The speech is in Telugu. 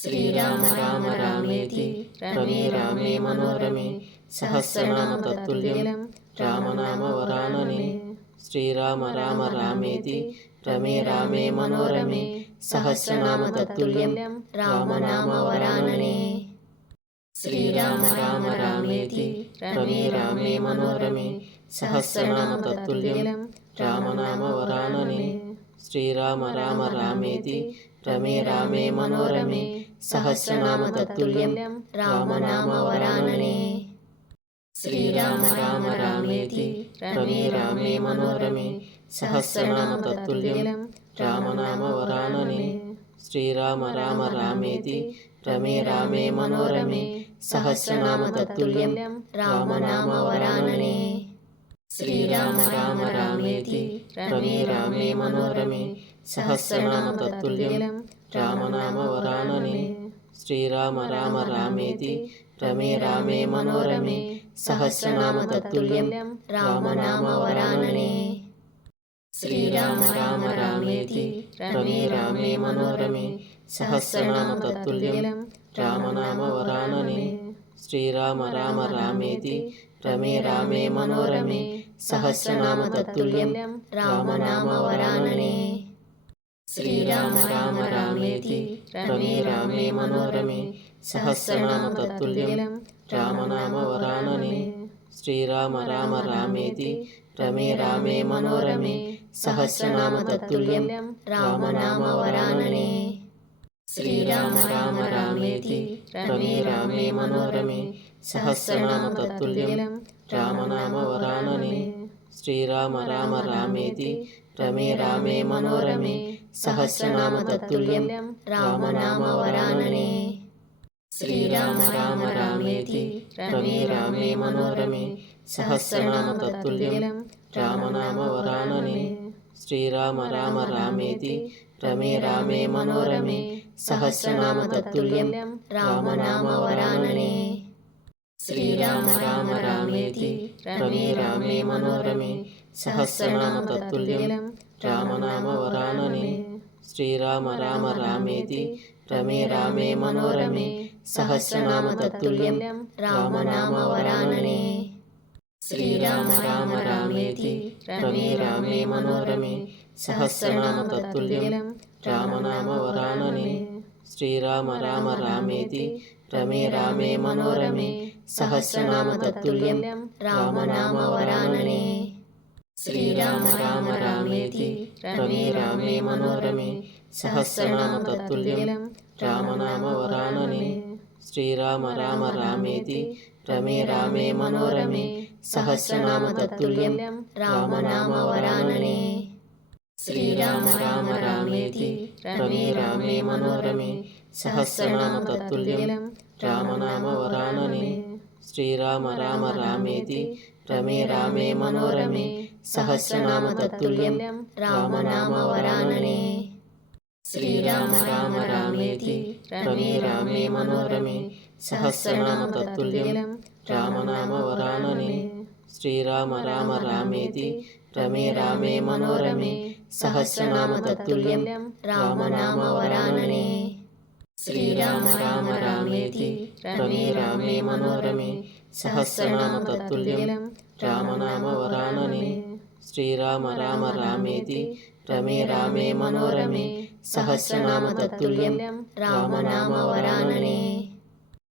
శ్రీరామ రామ రామేతి రమే రామే మనోరమే సహస్రనామ తత్తుల్యం రామనామ వరాననే. శ్రీరామ రామ రామేతి రమే రామే మనోరమే సహస్రనామ తత్తుల్యం రామనామ వరాననే. శ్రీరామ రామ రామేతి రమే రామే మనోరమే సహస్రనామ తత్తుల్యం రామనామ వరాననే. శ్రీరామ రామ రామేతి రమే రామే మనోరమే సహస్రనామ తత్తుల్యం రామనామ వరాననే. శ్రీరామ రామ రామేతి రమే రామే మనోరమే సహస్రనామ తత్తుల్యం రామనామ వరాననే. శ్రీరామ రామ రామేతి రమే రామే మనోరమే సహస్రనామ తత్తుల్యం రామనామ వరాననే. శ్రీరామ రామ రామేతి రమే రామే మనోరమే సహస్రనామ తత్తుల్యం రామనామ వరాననే. శ్రీరామ రామ రామేతి రమే రామే మనోరమే సహస్రనామ తత్తుల్యం రామనామ వరాననే. శ్రీరామ రామ రామేతి రమే రామే మనోరమే సహస్రనామ తత్తుల్యం రామనామ వరాననే. శ్రీరామ రామ రామేతి రమే రామే మనోరమే సహస్రనామ తత్తుల్యం రామనామ వరాననే. శ్రీరామ రామ రామేతి రమే రామే మనోరమే సహస్రనామ తత్తుల్యం రామనామ వరాననే. శ్రీరామ రామ రామేతి రమే రామే మనోరమే సహస్రనామ తత్తుల్యం రామనామ వరాననే. శ్రీరామ రామ రామేతి రమే రామే మనోరమే సహస్రనామ తత్తుల్యం రామనామ వరాననే. శ్రీరామ రామ రామేతి రమే రామే మనోరమే సహస్రనామ తత్తుల్యం రామనామ వరాననే. శ్రీరామ రామ రామేతి రమే రామే మనోరమే సహస్రనామ తత్తుల్యం రామనామ వరాననే. శ్రీరామ రామ రామేతి రమే రామే మనోరమే సహస్రనామ తత్తుల్యం రామనామ వరాననే. శ్రీరామ రామ రామేతి రమే రామే మనోరమే సహస్రనామ తత్తుల్యం రామనామ వరాననే. శ్రీరామ రామ రామేతి రమే రామే మనోరమే సహస్రనామ తత్తుల్యం రామనామ వరాననే. శ్రీరామ రామ రామేతి రమే రామే మనోరమే సహస్రనామ తత్తుల్యం రామనామ వరాననే. శ్రీరామ రామ రామేతి రమే రామే మనోరమే సహస్రనామ తత్తుల్యం రామనామ వరాననే. శ్రీరామ రామ రామేతి రమే రామే మనోరమే సహస్రనామ తత్తుల్యం రామనామ వరాననే. శ్రీరామ రామ రామేతి రమే రామే మనోరమే సహస్రనామ తత్తుల్యం రామనామ వరాననే. శ్రీరామ రామ రామేతి రమే రామే మనోరమే సహస్రనామ తత్తుల్యం రామనామ వరాననే. శ్రీరామ రామ రామేతి రమే రామే మనోరమే సహస్రనామ తత్తుల్యం రామనామ వరాననే. శ్రీరామ రామ రామేతి రమే రామే మనోరమే సహస్రనామ తత్తుల్యం రామనామ వరాననే. శ్రీరామ రామ రామేతి రమే రామే మనోరమే సహస్రనామ తత్తుల్యం రామనామ వరాననే. శ్రీరామ రామ రామేతి రమే రామే మనోరమే సహస్రనామ తత్తుల్యం రామనామ వరాననే. శ్రీరామ రామ రామేతి రమే రామే మనోరమే సహస్రనామ తత్తుల్యం రామనామ వరాననే.